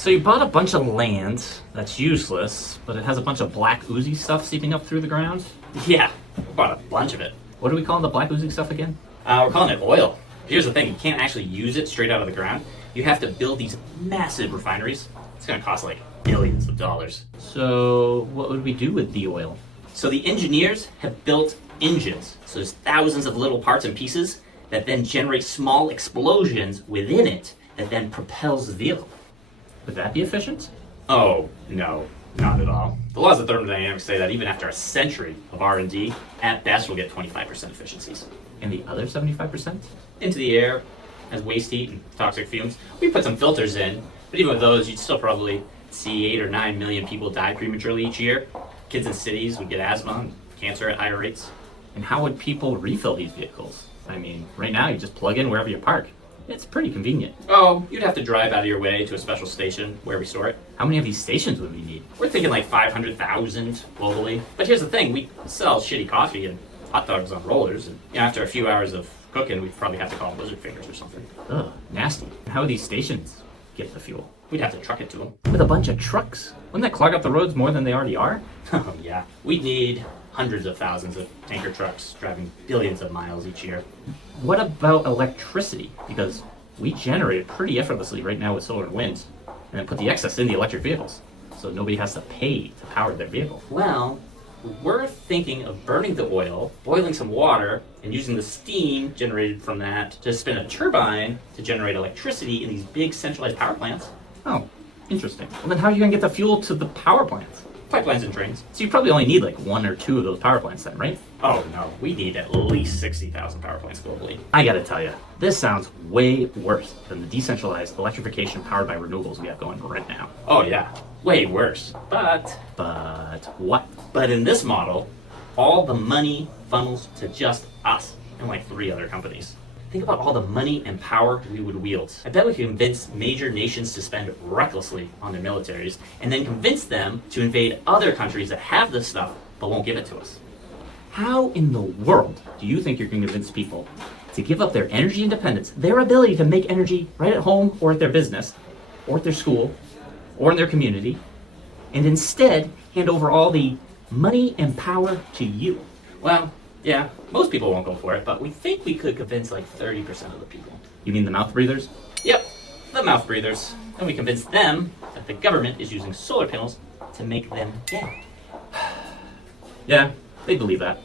So you bought a bunch of land that's useless, but it has a bunch of black oozy stuff seeping up through the ground? Yeah, we bought a bunch of it. What are we calling the black oozy stuff again? We're calling it oil. Here's the thing, you can't actually use it straight out of the ground. You have to build these massive refineries. It's gonna cost like billions of dollars. So what would we do with the oil? So the engineers have built engines. So there's thousands of little parts and pieces that then generate small explosions within it that then propels the vehicle. Would that be efficient? Oh, no, not at all. The laws of thermodynamics say that even after a century of R&D, at best we'll get 25% efficiencies. And the other 75%? Into the air as waste heat and toxic fumes. We put some filters in, but even with those, you'd still probably see 8 or 9 million people die prematurely each year. Kids in cities would get asthma and cancer at higher rates. And how would people refill these vehicles? I mean, right now you just plug in wherever you park. It's pretty convenient. Oh, you'd have to drive out of your way to a special station where we store it. How many of these stations would we need? We're thinking like 500,000 globally. But here's the thing, we sell shitty coffee and hot dogs on rollers, and after a few hours of cooking, we'd probably have to call lizard fingers or something. Ugh, nasty. How would these stations get the fuel? We'd have to truck it to them. With a bunch of trucks? Wouldn't that clog up the roads more than they already are? Oh yeah, we'd need hundreds of thousands of tanker trucks driving billions of miles each year. What about electricity? Because we generate it pretty effortlessly right now with solar and wind, and then put the excess in the electric vehicles, so nobody has to pay to power their vehicle. Well, we're thinking of burning the oil, boiling some water, and using the steam generated from that to spin a turbine to generate electricity in these big centralized power plants. Oh, interesting. Well, then how are you going to get the fuel to the power plants? Pipelines and trains. So you probably only need like 1 or 2 of those power plants then, right? Oh no, we need at least 60,000 power plants globally. I gotta tell you, this sounds way worse than the decentralized electrification powered by renewables we have going right now. Oh yeah, way worse. But What? But in this model, all the money funnels to just us and like 3 other companies. Think about all the money and power we would wield. I bet we could convince major nations to spend recklessly on their militaries and then convince them to invade other countries that have this stuff but won't give it to us. How in the world do you think you're going to convince people to give up their energy independence, their ability to make energy right at home or at their business, or at their school, or in their community, and instead hand over all the money and power to you? Well, yeah, most people won't go for it, but we think we could convince like 30% of the people. You mean the mouth breathers? Yep, the mouth breathers. And we convince them that the government is using solar panels to make them gay. Yeah, they believe that.